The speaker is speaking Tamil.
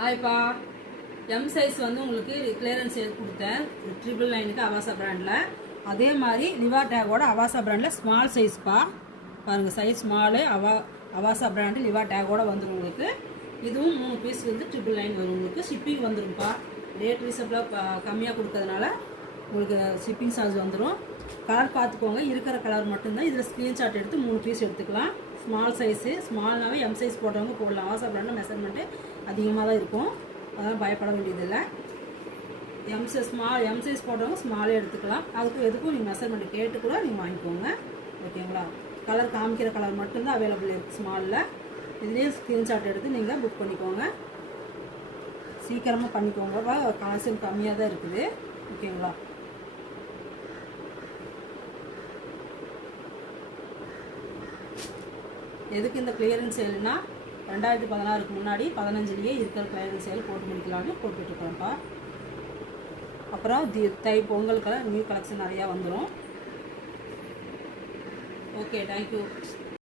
ஹாய்ப்பா. எம் சைஸ் வந்து உங்களுக்கு கிளியரன்ஸ் சேல் கொடுத்தேன் 999க்கு அவாசா பிராண்டில். அதே மாதிரி லிவா டேகோட அவாசா பிராண்டில் ஸ்மால் சைஸ்ப்பா. பாருங்கள், சைஸ் ஸ்மாலு அவாசா பிராண்டு லிவா டேகோட வந்துடும் உங்களுக்கு. இதுவும் 3 பீஸ் வந்து 999 வரும் உங்களுக்கு. ஷிப்பிங் வந்துடும்ப்பா. ரேட் ரீசனபிளாக கம்மியாக கொடுக்கறதுனால உங்களுக்கு ஷிப்பிங் சார்ஜ் வந்துடும். கலர் பார்த்துக்கோங்க, இருக்கிற கலர் மட்டும்தான். இதில் ஸ்க்ரீன்ஷாட் எடுத்து 3 பீஸ் எடுத்துக்கலாம். ஸ்மால் சைஸு, ஸ்மால்னாவே எம் சைஸ் போட்டவங்க போடலாம். அவாசா பிராண்டில் மெஷர்மெண்ட்டு அதிகமாக தான் இருக்கும், அதெல்லாம் பயப்பட வேண்டியதில்லை. எம் சைஸ் போட்டவங்க ஸ்மாலே எடுத்துக்கலாம். அதுக்கும் எதுக்கும் நீங்கள் மெஷர்மெண்ட் கேட்டு கூட நீங்கள் வாங்கிக்கோங்க, ஓகேங்களா. கலர் காமிக்கிற கலர் மட்டும்தான் அவைலபிள் இருக்குது ஸ்மாலில். இதுலேயே ஸ்க்ரீன்ஷாட் எடுத்து நீங்கள் புக் பண்ணிக்கோங்க. சீக்கிரமாக பண்ணிக்கோங்க, காசு கம்மியாக தான் இருக்குது, ஓகேங்களா. எதுக்கு இந்த கிளியரன்ஸ் சேல்னா 2016க்கு முன்னாடி 15லேயே இருக்கிற கிளியரன்ஸ் சேல் போட்டு முடிக்கலான்னு போட்டுட்ருக்கோம்ப்பா. அப்புறம் தை பொங்கலுக்கெல்லாம் நியூ கலெக்ஷன் நிறையா வந்துடும். Okay, thank you.